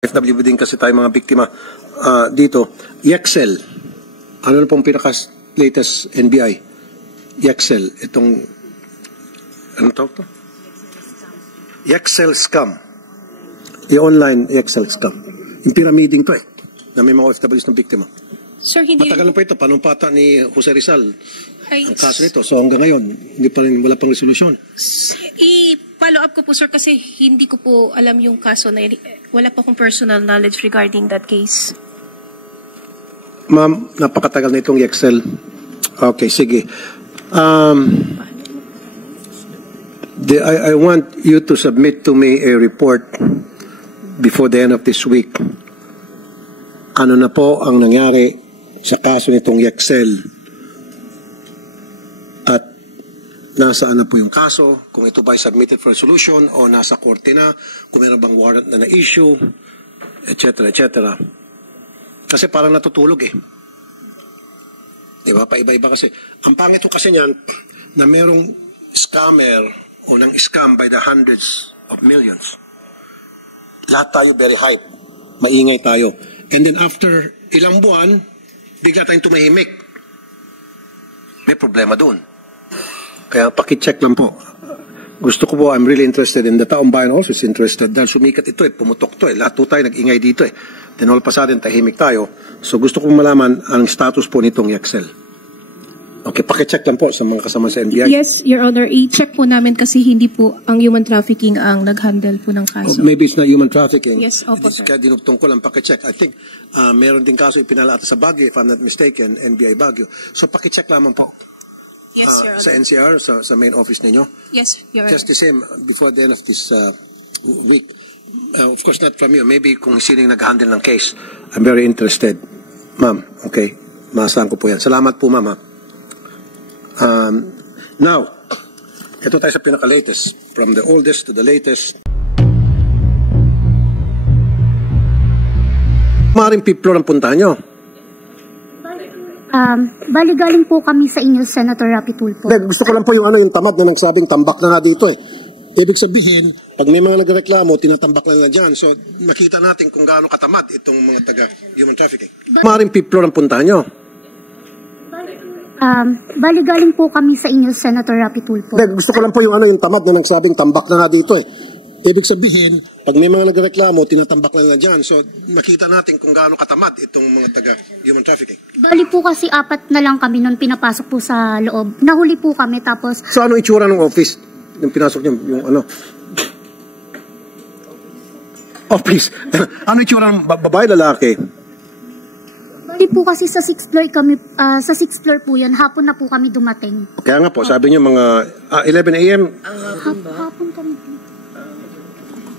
FWB din kasi tayo mga biktima dito. Yexel, ano na pong pinaka-latest NBI? Yexel, itong, ano tawag to? Yexel scam. I-online Yexel scam. Yung pyramiding to na may mga OFWs ng biktima. Sir, hindi... Matagal na po ito, panumpata ni Jose Rizal ang kaso nito. So hanggang ngayon, wala pang resolusyon. I-follow up ko po, sir, kasi hindi ko po alam yung kaso na wala po akong personal knowledge regarding that case. Ma'am, napakatagal na itong Yexel. Okay, sige. I want you to submit to me a report before the end of this week. Ano na po ang nangyari sa kaso nitong Yexel? At nasaan na po yung kaso? Kung ito ba ay submitted for resolution o nasa korte na? Kung meron bang warrant na na-issue? Etc. etc. Kasi parang natutulog Diba? Paiba-iba kasi. Ang pangit ko kasi niyan na merong scammer o nang scam by the hundreds of millions. Lahat tayo very hype. Maingay tayo. And then after ilang buwan, bigla tayong tumahimik. May problema doon. Kaya pakicheck lang po. Gusto ko po, I'm really interested in the taong bayan also is interested. Dahil sumikat ito pumutok to Lahat po tayo nag-ingay dito Then all pa sa atin, tahimik tayo. So gusto kong malaman ang status po nitong Yexel. Okay, pakicheck lang po sa mga kasama sa NBI. Yes, Your Honor. I-check po namin kasi hindi po ang human trafficking ang nag-handle po ng kaso. Maybe it's not human trafficking. Yes, opo, sir. Kaya dinugtong ko lang, pakicheck. I think meron din kaso ipinalata sa Baguio, if I'm not mistaken, NBI Baguio. So pakicheck lamang po. Yes, Your Honor. Sa NCR, sa main office ninyo. Yes, Your Honor. Just the same, before the end of this week. Of course, not from you. Maybe kung sino yung nag-handle ng case. I'm very interested. Ma'am, okay. Maasahan ko po yan. Salamat po, ma'am. Now, ito tayo sa pinaka-latest. From the oldest to the latest. Maaaring Piplo ang puntahan nyo. Bali galing po kami sa inyo, Senator Rapi Tulfo. Gusto ko lang po yung tamad na nagsabing tambak na nga dito Ibig sabihin, pag may mga nagreklamo, tinatambak na dyan. So, makita natin kung gaano katamad itong mga taga-human trafficking. Maaaring Piplo ang puntahan nyo. Bali galing po kami sa inyo, Senator Rapi Tulfo. Gusto ko lang po yung tamad na nagsabing tambak na nga dito Ibig sabihin, pag may mga nagreklamo, tinatambak na dyan. So, makita natin kung gaano katamad itong mga taga-human trafficking. Bali po kasi 4 na lang kami nung pinapasok po sa loob. Nahuli po kami tapos... So, anong itsura ng office? Yung pinasok niyo, yung Oh, please. Ano itsura ng babae, lalaki? Bali po kasi sa 6th floor kami, sa 6th floor po yun. Hapon na po kami dumating. Kaya nga po, sabi niyo mga 11 a.m. Hapon kami po.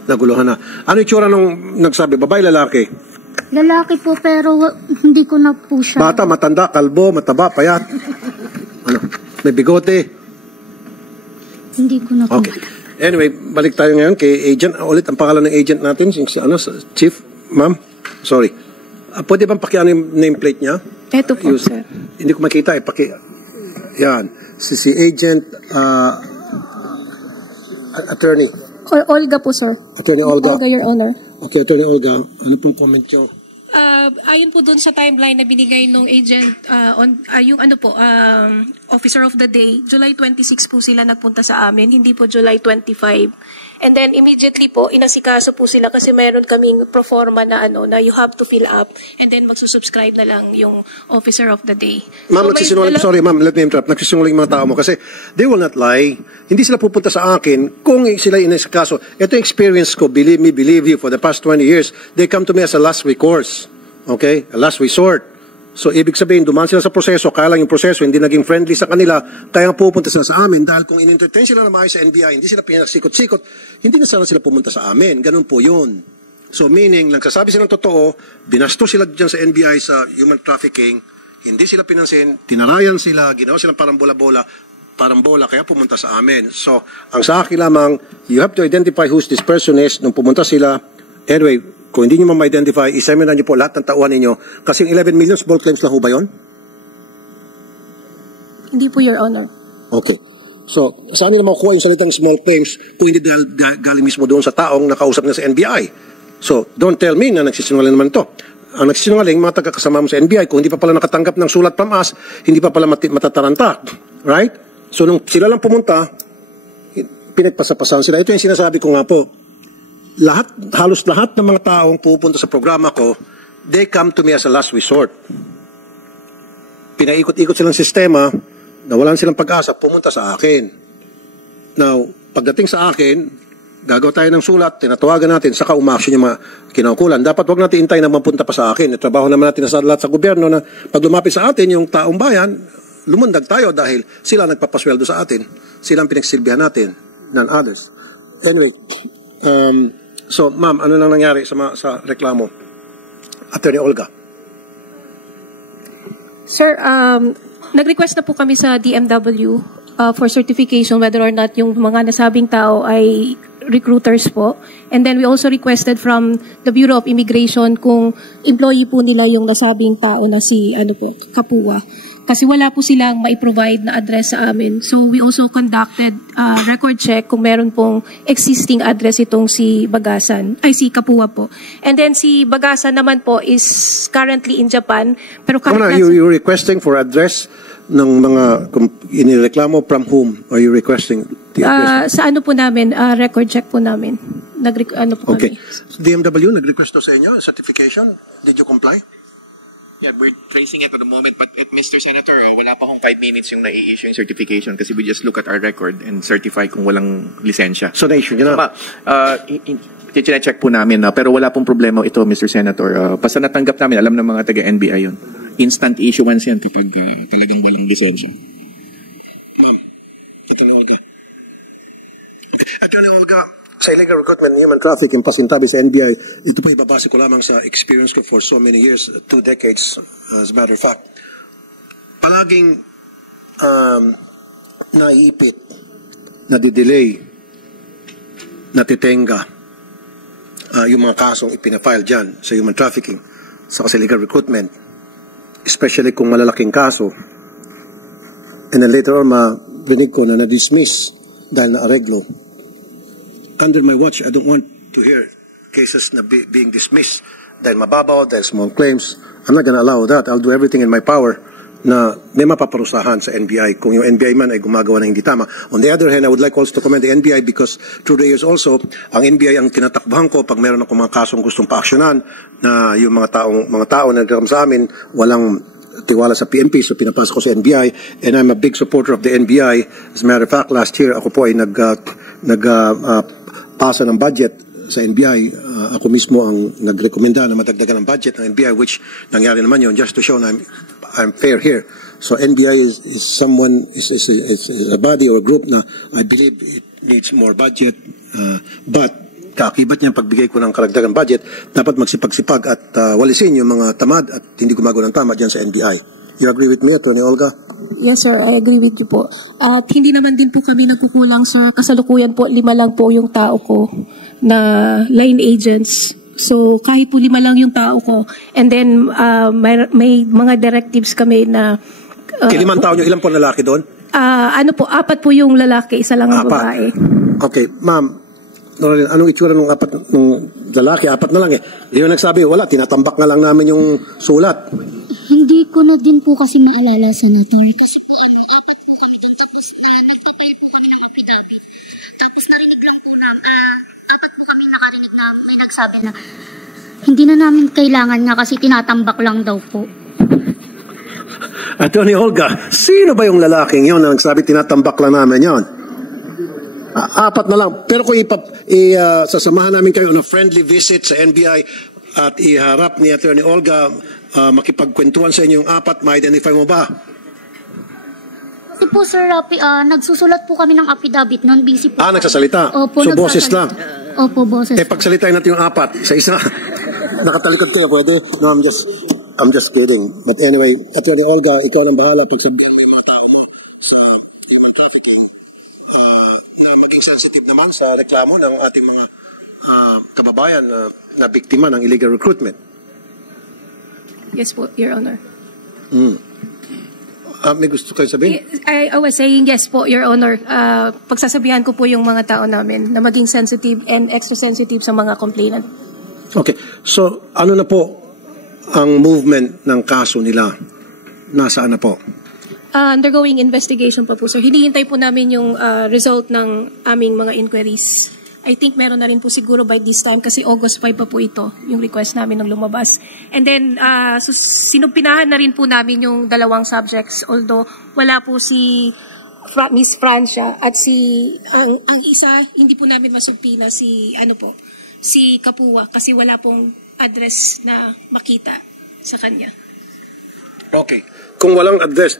Naguluhan na. Ano itsura nung nagsabi, babae, lalaki? Lalaki po pero hindi ko na po siya. Bata, matanda, kalbo, mataba, payat. May bigote. Hindi ko na po. Okay. Anyway, balik tayo ngayon kay agent. Ulit ang pangalan ng agent natin, Chief, ma'am. Sorry. Pwede bang pakiano yung nameplate niya? Ito po, sir. Hindi ko makita yan. Si agent, attorney. Olga po, sir. Attorney Olga. Olga, Your Honor. Okay, Attorney Olga. Ano pong comment nyo? Ayon po dun sa timeline na binigay nung agent, yung officer of the day, July 26 po sila nagpunta sa amin, hindi po July 25. And then immediately po, inasikaso po sila kasi meron kaming proforma na na you have to fill up and then magsusubscribe na lang yung officer of the day. Ma'am, sorry ma'am, let me interrupt. Nagsisinungaling mga tao mo kasi they will not lie. Hindi sila pupunta sa akin kung sila inasikaso. Ito yung experience ko, believe me, believe you, for the past 20 years, they come to me as a last recourse. Okay? A last resort. So, ibig sabihin, dumaan sila sa proseso, kaya lang yung proseso hindi naging friendly sa kanila, kaya pupunta sila sa amin. Dahil kung in-entertain sila na maayos sa NBI, hindi sila pinasikot-sikot, hindi na sana sila pumunta sa amin. Ganun po yun. So, meaning, nagsasabi sila ng totoo, binasto sila dyan sa NBI sa human trafficking, hindi sila pinansin, tinarayan sila, ginawa silang parang bola-bola, kaya pumunta sa amin. So, ang sa akin lamang, you have to identify who this person is nung pumunta sila. Anyway, kung hindi nyo ma-identify, iseminan nyo po lahat ng tauhan ninyo. Kasi 11 million small claims lang ho ba yun? Hindi po, Your Honor. Okay. So, saan nila makukuha yung salitang small claims kung hindi galing mismo doon sa taong nakausap na sa NBI? So, don't tell me na nagsisinungaling naman to. Ang nagsisinungaling, mga taga-kasama mo sa NBI, kung hindi pa pala nakatanggap ng sulat from us, hindi pa pala matataranta. Right? So, nung sila lang pumunta, pinagpasapasahan sila. Ito yung sinasabi ko nga po. Halos lahat ng mga taong pupunta sa programa ko, they come to me as a last resort. Pinaikot-ikot silang sistema, nawalan silang pag-asa, pumunta sa akin. Now, pagdating sa akin, gagawa tayo ng sulat, tinatawagan natin, saka umaksyon yung mga kinaukulan. Dapat wag natin intayin na mapunta pa sa akin. Trabaho naman natin sa lahat sa gobyerno na pag lumapit sa atin, yung taong bayan, lumundag tayo dahil sila nagpapasweldo sa atin. Sila ang pinagsilbihan natin than others. Anyway, so ma'am, ano nang nangyari sa reklamo? Attorney Olga. Sir, nag-request na po kami sa DMW for certification whether or not yung mga nasabing tao ay recruiters po. And then we also requested from the Bureau of Immigration kung employee po nila yung nasabing tao na si Kapua. Kasi wala po silang mai-provide na address sa amin. So we also conducted record check kung meron pong existing address itong si Bagasan, si Kapua po. And then si Bagasan naman po is currently in Japan. Pero you're requesting for address ng mga inireklamo from whom are you requesting the address? Sa ano po namin, record check po namin. Okay. DMW, nag-request to sa inyo, certification. Did you comply? Yeah, we're tracing it at the moment, but Mr. Senator, wala pa kung 5 minutes yung nai-issue yung certification kasi we just look at our record and certify kung walang lisensya. So na-issue nyo na? Check po namin, pero wala pong problema ito, Mr. Senator. Basta natanggap namin, alam ng mga taga-NBI yun. Instant issuance yan kapag talagang walang lisensya. Ma'am, Attorney Olga. Okay. Attorney Olga, sa illegal recruitment and human trafficking, pasintabi sa NBI, ito po ibabase ko lamang sa experience ko for so many years, 2 decades, as a matter of fact. Palaging naiipit, nadidelay, natitenga yung mga kasong ipinafile dyan sa human trafficking, sa illegal recruitment, especially kung malalaking kaso. And then later on, marinig ko na na-dismiss dahil na-areglo. Under my watch, I don't want to hear cases na being dismissed dahil mababaw, dahil small claims. I'm not gonna allow that. I'll do everything in my power na may mapaparusahan sa NBI kung yung NBI man ay gumagawa ng hindi tama. On the other hand, I would like also to commend the NBI because through the years also, ang NBI ang tinatakbuhan ko pag meron akong mga kasong gustong paaksyonan na yung mga tao na nagkakam sa amin, walang tiwala sa PNP, so pinapasok ko sa NBI, and I'm a big supporter of the NBI. As a matter of fact, last year ako po ay pasa ng budget sa NBI. Ako mismo ang nagrekomenda na madagdagan ng budget ng NBI, which nangyari naman yun, just to show na I'm fair here. So NBI is a body or a group na I believe it needs more budget, but kaakibat niya pagbigay ko ng karagdagan budget, dapat magsipag-sipag at walisin yung mga tamad at hindi gumagawa ng tama dyan sa NBI. You agree with me, Atty. Olga? Yes, sir. I agree with you po. At hindi naman din po kami nagkukulang, sir. Kasalukuyan po, 5 lang po yung tao ko na line agents. So, kahit po 5 lang yung tao ko. And then, may mga directives kami na... 5 tao nyo, ilan po lalaki doon? 4 po yung lalaki, 1 lang ang babae. Okay, ma'am. Anong itsura nung lalaki? 4 na lang eh. Hindi mo nagsabi, wala, tinatambak na lang namin yung sulat. Hindi ko na din po kasi maalala, Senator. Kasi po, 4 po kami doon. Tapos, nag-file po kami ng affidavit. Tapos, narinig lang po na, 4 po kami nakarinig na may nagsabi na, hindi na namin kailangan nga kasi tinatambak lang daw po. Atty. Olga, sino ba yung lalaking yon na nagsabi tinatambak lang namin yon? 4 na lang. Pero kung sasamahan namin kayo on a friendly visit sa NBI at iharap ni Atty. Olga, makipagkwentuhan sa inyo yung 4, ma-identify mo ba? Kasi po, Sir Rapi, nagsusulat po kami ng affidavit noon, busy po. Nagsasalita? Opo, so, boses lang? Opo, boses. Pagsalitain natin yung 4, isa-isa. Nakatalikod ko na pwede? No, I'm just kidding. But anyway, Atty. Olga, ikaw nang bahala pagsabihan mo yung mga tao mo sa human trafficking na maging sensitive naman sa reklamo ng ating mga kababayan na biktima ng illegal recruitment. Yes po, Your Honor. May gusto kayo sabihin? I was saying yes po, Your Honor. Pagsasabihan ko po yung mga tao namin na maging sensitive and extra sensitive sa mga complainant. Okay. So, ano na po ang movement ng kaso nila? Nasaan na po? Undergoing investigation pa po, sir. Hinihintay po namin yung result ng aming mga inquiries. I think meron na rin po siguro by this time kasi August 5 pa po ito, yung request namin ng lumabas. And then, sinumpinahan na rin po namin yung dalawang subjects, although wala po si Miss Francia at ang isa, hindi po namin masumpina si Kapua kasi wala pong address na makita sa kanya. Okay. Kung walang address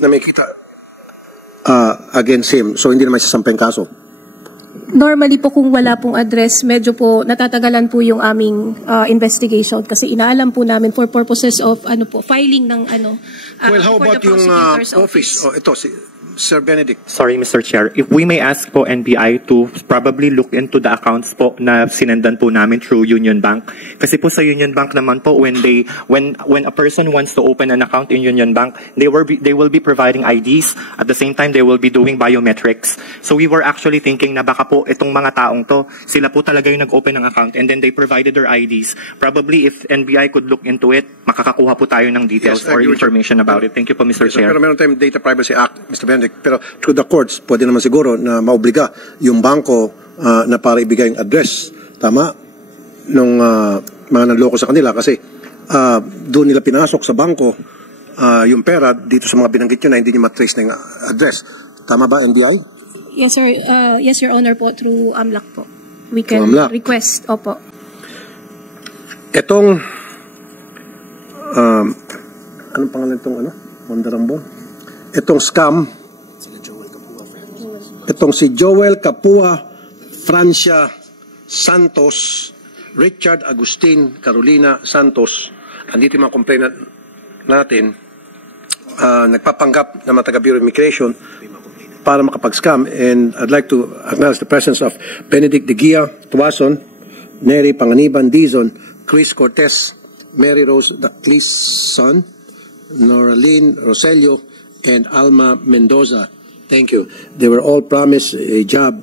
na may kita against him, so hindi naman sasamping kaso? Normally po kung wala pong address, medyo po natatagalan po yung aming investigation kasi inaalam po namin for purposes of filing ng Well, how for about the yung prosecutor's office? Oh, ito, si Sir Benedict. Sorry, Mr. Chair. If we may ask po NBI to probably look into the accounts po na sinendan po namin through Union Bank. Kasi po sa Union Bank naman po, when a person wants to open an account in Union Bank, they will be providing IDs. At the same time, they will be doing biometrics. So we were actually thinking na baka po itong mga taong to, sila po talaga yung nag-open ng account and then they provided their IDs. Probably if NBI could look into it, makakakuha po tayo ng details Yes, or information about it. Thank you po, Mr. Yes, Chair. pero meron tayong Data Privacy Act, Mr. Benedict. Pero through the courts, pwede naman siguro na maobliga yung bangko na para ibigay yung address. Tama? Nung mga nanloko sa kanila kasi doon nila pinasok sa bangko yung pera dito sa mga binanggit nyo na hindi nyo matrace na yung address. Tama ba, NBI? Yes, sir. Yes, Your Honor po, through AMLAC po. We can AMLAC. request. Opo. Etong anong pangalan itong Mondarambon? Itong scam, itong si Joel Kapua, Francia Santos, Richard Agustin, Carolina Santos, andito yung mga complainant natin, nagpapanggap na mga taga-Bureau of Immigration para makapag-scam. And I'd like to acknowledge the presence of Benedict De Gia Tuason, Neri Panganiban Dizon, Chris Cortez, Mary Rose Daclison, Noraline Roselio, and Alma Mendoza. Thank you. They were all promised a job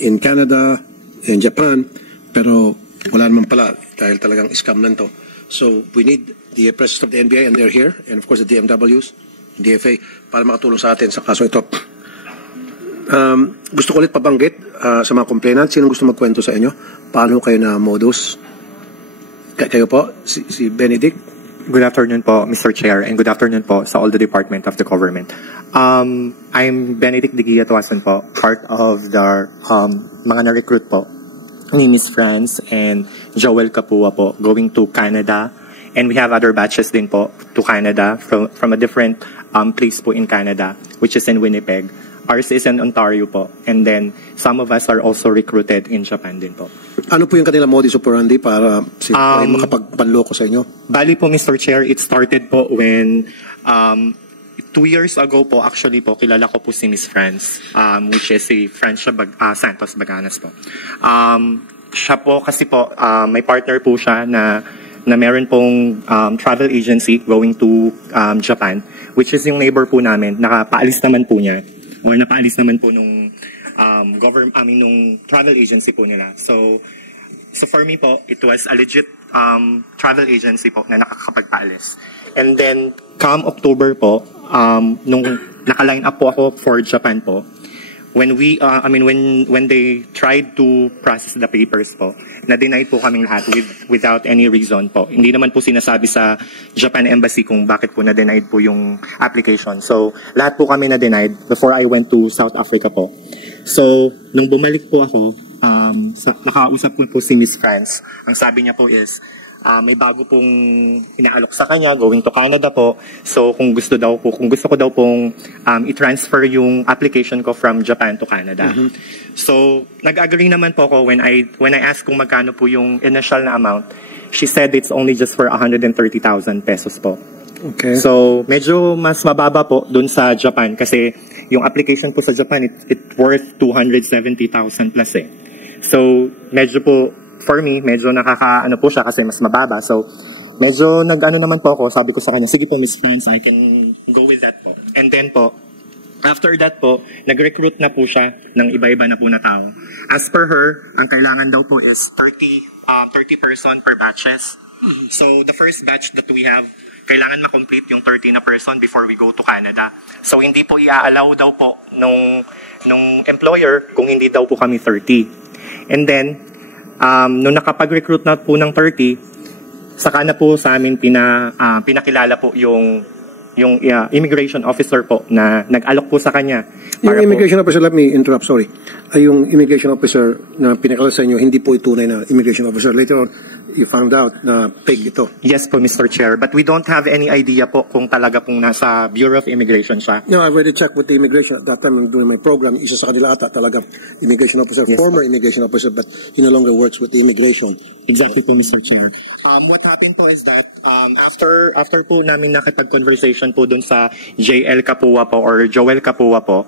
in Canada and Japan, pero wala naman pala dahil talagang scam lang to. So we need the presence of the NBI, and they're here, and of course the DMWs, DFA, para makatulong sa atin sa kaso ito. Gusto ko ulit pabanggit sa mga complainant. Sino gusto magkwento sa inyo? Paano kayo na modus? Kayo po, si Benedict? Good afternoon po, Mr. Chair, and good afternoon po sa all the department of the government. I'm Benedict De Gia Tuason po, part of the mga na-recruit po ni Miss France and Joel Kapua po, going to Canada. And we have other batches din po to Canada from a different place po in Canada, which is in Winnipeg. Ours is in Ontario po. And then, some of us are also recruited in Japan din po. Ano po yung kanilang modus operandi para makapagpanloko sa inyo? Bali po, Mr. Chair, it started po when 2 years ago po, actually po, kilala ko po si Miss France, which is si Francia Santos Baganas po. Siya po kasi po, may partner po siya na meron pong travel agency going to Japan, which is yung neighbor po namin, nakapaalis naman po niya, or napaalis naman po nung nung travel agency po nila. So for me po, it was a legit travel agency po na nakakapagpaalis. And then, come October po, nung naka-line up po ako for Japan po, when they tried to process the papers po, na-deny po kaming lahat without any reason po. Hindi naman po sinasabi sa Japan Embassy kung bakit po na-denied po yung application. So, lahat po kami na-denied before I went to South Africa po. So, nung bumalik po ako, nakausap ko po si Miss France. Ang sabi niya po is, may bago pong inaalok sa kanya, going to Canada po. So, kung gusto ko daw pong i-transfer yung application ko from Japan to Canada. Mm-hmm. So, nag-agree naman po ako when I asked kung magkano po yung initial na amount. She said it's only just for 130,000 pesos po. Okay. So, medyo mas mababa po dun sa Japan kasi yung application po sa Japan, it worth 270,000 plus eh. So, medyo po, for me, medyo nakakaano po siya kasi mas mababa. So, medyo nag-ano naman po ako, sabi ko sa kanya, sige po Miss France, I can go with that po. And then po, after that po, nag-recruit na po siya ng iba-iba na po na tao. As per her, ang kailangan daw po is 30 person per batches. So the first batch that we have, kailangan ma-complete yung 30 na person before we go to Canada. So hindi po i-allow daw po nung employer kung hindi daw po kami 30. And then, nung nakapag-recruit na po ng 30, saka na po sa amin pinakilala po yung immigration officer po na nag-alok po sa kanya. Yung immigration officer, let me interrupt, sorry. Ay, yung immigration officer na pinakilala sa inyo, hindi po tunay na immigration officer. Later on, you found out na fake ito. Yes po, Mr. Chair. But we don't have any idea po kung talaga pong nasa Bureau of Immigration siya. No, I already checked with the immigration at that time during my program. Isa sa kanila ata talaga immigration officer, Yes, former immigration officer, but he no longer works with the immigration. Exactly po, Mr. Chair. What happened po is that after po namin nakipag-conversation po dun sa JL Kapua po or Joel Kapua po,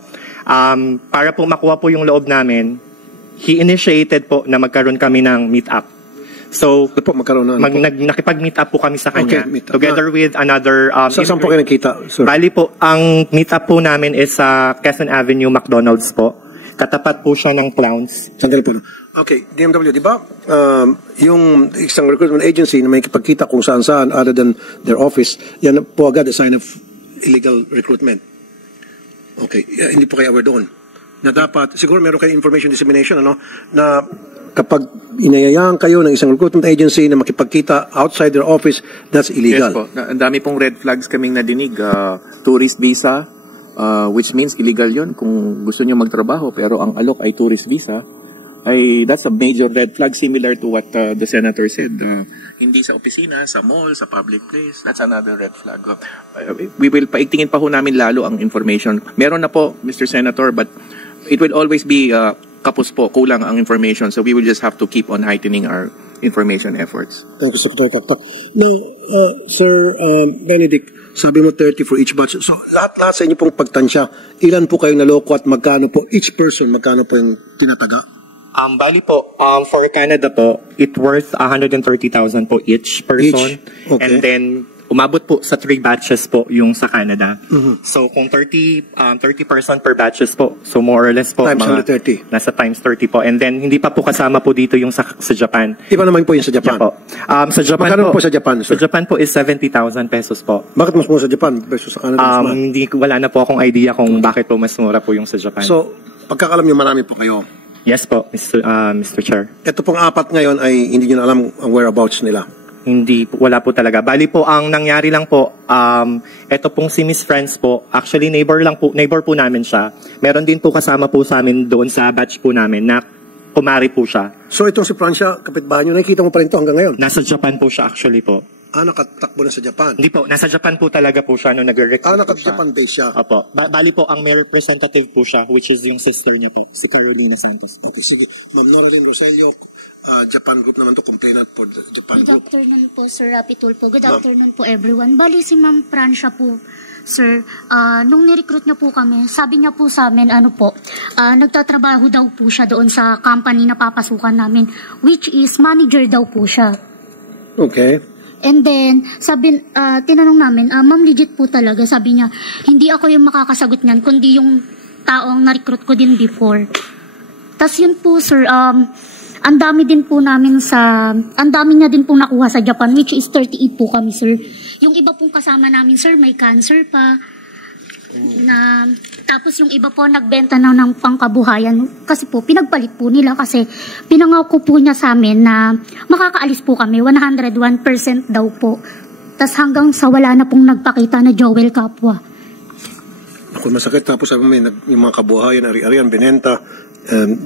para po makuha po yung loob namin, he initiated po na magkaroon kami ng meet-up. So, Ano po, magkaroon na nakipag-meet up po kami sa kanya. Okay, meet up. Together with another... Saan po kayo nakita, sir? Bali po, ang meet up po namin is sa Quezon Avenue, McDonald's po. Katapat po siya ng Clowns. Sandali po. Okay, DMW, di ba? Yung isang recruitment agency na may kipagkita kung saan-saan other than their office, yan po agad a sign of illegal recruitment. Okay, hindi po kayo aware doon. Na dapat, siguro meron kayo information dissemination, ano, na kapag inayayaan kayo ng isang recruitment agency na makipagkita outside their office, that's illegal. Yes po. Ang dami pong red flags kaming nadinig. Tourist visa, which means illegal yun kung gusto nyo magtrabaho, pero ang alok ay tourist visa, that's a major red flag similar to what the senator said. Hindi sa opisina, sa mall, sa public place, that's another red flag. We will paigtingin pa ho namin lalo ang information. Meron na po, Mr. Senator, but it will always be kapos po, kulang ang information. So we will just have to keep on heightening our information efforts. Thank you, Secretary Taktak. Now, Sir Benedict, sabi mo 30 for each batch. So, lahat sa inyo pong pagtansya, ilan po kayong naloko at magkano po, each person, magkano po yung tinataga? Bali po, for Canada po, it worth 130,000 po each person. Each? Okay. And then, umabot po sa 3 batches po yung sa Canada. So, kung 30% per batches po, so more or less po, Times mga 130. nasa times 30 po. And then, hindi pa po kasama po dito yung sa Japan. Iba naman po yung sa Japan. Yeah po. Sa Japan Magkano po sa Japan, sir? Sa Japan po is 70,000 pesos po. Bakit mas mura sa Japan versus sa Canada? mas mahal? Wala na po akong idea kung bakit po mas mura po yung sa Japan. So, pagkakalam nyo, marami po kayo. Yes po, Mr. Chair. Ito pong 4 ngayon ay hindi nyo na alam ang whereabouts nila. Hindi, wala po talaga. Bali po, ang nangyari lang po, ito pong si Miss Friends po, actually neighbor po namin siya. Meron din po kasama po sa amin doon sa batch po namin na kumari po siya. So, itong si Francia, kapitbahay nyo, nakikita mo pa rin ito hanggang ngayon? Nasa Japan po siya actually po. Nakatakbo na sa Japan. Hindi po, nasa Japan po talaga po siya nung nag-recruit po siya. Naka-Japan base siya. Opo. Bali po, ang may representative po siya, which is yung sister niya po, si Carolina Santos. Okay, sige. Ma'am Noraline Roselio, Japan group naman to, complainant for the Japan Good group. afternoon po, Sir Rapitul po. Good afternoon po, everyone. Bali si Ma'am Francia po, Sir. Nung ni-recruit niya po kami, sabi niya po sa amin, nagtatrabaho daw po siya doon sa company na papasukan namin, which is manager daw po siya. Okay. And then, tinanong namin, ma'am, legit po talaga. Sabi niya, hindi ako yung makakasagot niyan, kundi yung taong na-recruit ko din before. Tas yun po, sir, ang dami niya din po nakuha sa Japan, which is 38 po kami, sir. Yung iba pong kasama namin, sir, may cancer pa. Tapos yung iba po nagbenta na ng pangkabuhayan kasi po pinagpalit po nila kasi pinangako po niya sa amin na makakaalis po kami 101% daw po. Tas hanggang sa wala na pong nagpakita na Joel Kapwa. Ako masakit, tapos sabi mo, yung mga kabuhayan, ari-arian, binenta.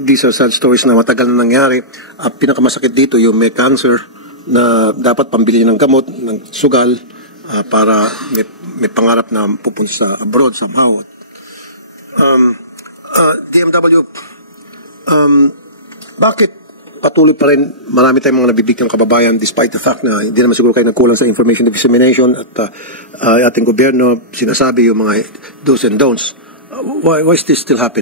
These are sad stories na matagal na nangyari. Pinakamasakit dito yung may cancer na dapat pambili ng gamot, ng sugal, para may pangarap na pupunta sa abroad somehow. DMW, bakit patuloy pa rin marami tayong mga nabibigyan kababayan despite the fact na hindi naman siguro kayo nagkulang sa information dissemination at ating gobyerno sinasabi yung mga do's and don'ts. Why is this still happening?